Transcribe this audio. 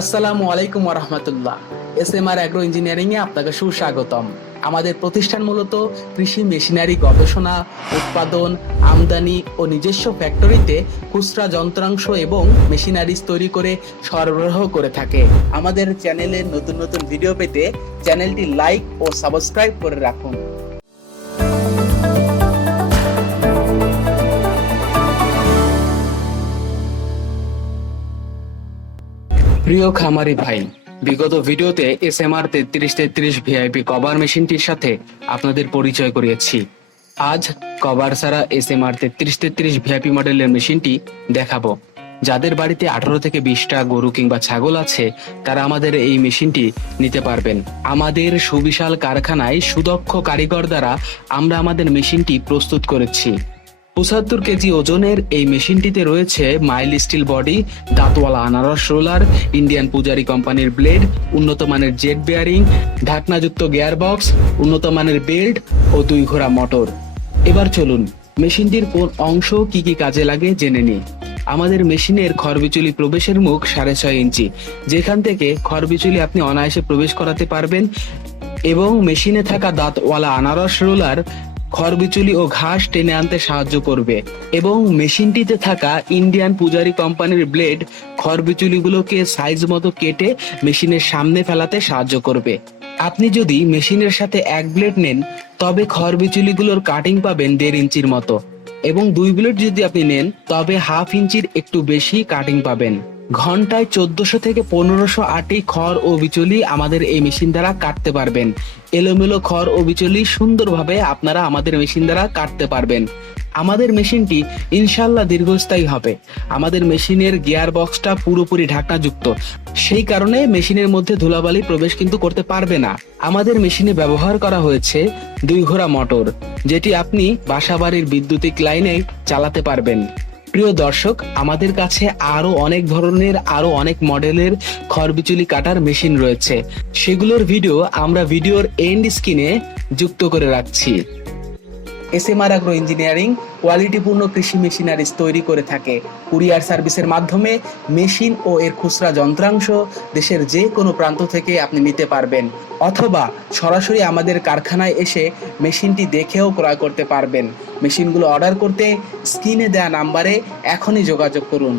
আসসালামু আলাইকুম রহমতুল্লাহ S M R agro engineering এ আপনাকে সুস্বাগতম। আমাদের প্রতিষ্ঠান মূলত কৃষি মেশিনারি গবেষণা, উৎপাদন, আমদানি ও নিজস্ব ফ্যাক্টরিতে খুচরা যন্ত্রাংশ এবং মেশিনারিজ তৈরি করে সরবরাহ করে থাকে। আমাদের চ্যানেলে নতুন নতুন ভিডিও পেতে চ্যানেলটি লাইক ও সাবস্ক্রাইব করে রাখুন। প্রিয় খামারি ভাই, বিগত ভিডিওতে এস এম আর তেত্রিশ তেত্রিশ ভিআইপি কভার মেশিনটির সাথে আপনাদের পরিচয় করিয়েছি। আজ কভার ছাড়া এস এম আর তেত্রিশ তেত্রিশ ভিআইপি মডেলের মেশিনটি দেখাবো। যাদের বাড়িতে আঠারো থেকে বিশটা গরু কিংবা ছাগল আছে, তারা আমাদের এই মেশিনটি নিতে পারবেন। আমাদের সুবিশাল কারখানায় সুদক্ষ কারিগর দ্বারা আমরা আমাদের মেশিনটি প্রস্তুত করেছি। পঁচাত্তর কেজি ওজনের এই মেশিনটিতে রয়েছে মাইল স্টিল বডি, দাঁতওয়ালা আনারস রোলার, ইন্ডিয়ান পূজারি কোম্পানির ব্লেড, উন্নত মানের জেট বেয়ারিং, ঢাকনাযুক্ত গিয়ার বক্স, উন্নত মানের বেল্ট ও দুই ঘোড়া মোটর। এবার চলুন, মেশিনটির কোন অংশ কি কি কাজে লাগে জেনে নিই। আমাদের মেশিনের খরবিচুলি প্রবেশের মুখ সাড়ে ছয় ইঞ্চি, যেখান থেকে খরবিচুলি আপনি অনায়াসে প্রবেশ করাতে পারবেন এবং মেশিনে থাকা দাঁতওয়ালা আনারস রোলার খড়বিচুলি ও ঘাস টেনে আনতে সাহায্য করবে। এবং মেশিনটিতে থাকা ইন্ডিয়ান পূজারি কোম্পানির ব্লেড খড়বিচুলিগুলোকে সাইজ মতো কেটে মেশিনের সামনে ফেলাতে সাহায্য করবে। আপনি যদি মেশিনের সাথে এক ব্লেড নেন, তবে খড়বিচুলিগুলোর কাটিং পাবেন দেড় ইঞ্চির মতো। এবং দুই ব্লেড যদি আপনি নেন, তবে হাফ ইঞ্চির একটু বেশি কাটিং পাবেন। ঘন্টায় চোদ্দশো থেকে পনেরোশো আটি খড় ও বিচুলি আমাদের এই মেশিন দ্বারা কাটতে পারবেন। এলোমেলো খড় ও বিচুলি সুন্দরভাবে আপনারা আমাদের মেশিন দ্বারা কাটতে পারবেন। আমাদের মেশিনটি ইনশাল্লাহ দীর্ঘস্থায়ী হবে। আমাদের মেশিনের গিয়ার বক্সটা পুরোপুরি ঢাকনাযুক্ত সেই কারণে মেশিনের মধ্যে ধুলাবালি প্রবেশ কিন্তু করতে পারবে না। আমাদের মেশিনে ব্যবহার করা হয়েছে দুই ঘোড়া মোটর, যেটি আপনি বাসাবাড়ির বিদ্যুতিক লাইনে চালাতে পারবেন। প্রিয় দর্শক, আমাদের কাছে আরও অনেক ধরনের, আরও অনেক মডেলের খড়বিচুলি কাটার মেশিন রয়েছে। সেগুলোর ভিডিও আমরা ভিডিওর এন্ড স্ক্রিনে যুক্ত করে রাখছি। S M R agro engineering কোয়ালিটিপূর্ণ কৃষি মেশিনারিজ তৈরি করে থাকে। কুরিয়ার সার্ভিসের মাধ্যমে মেশিন ও এর খুচরা যন্ত্রাংশ দেশের যে কোনো প্রান্ত থেকে আপনি নিতে পারবেন। অথবা সরাসরি আমাদের কারখানায় এসে মেশিনটি দেখেও ক্রয় করতে পারবেন। মেশিনগুলো অর্ডার করতে স্ক্রিনে দেওয়া নাম্বারে এখনই যোগাযোগ করুন।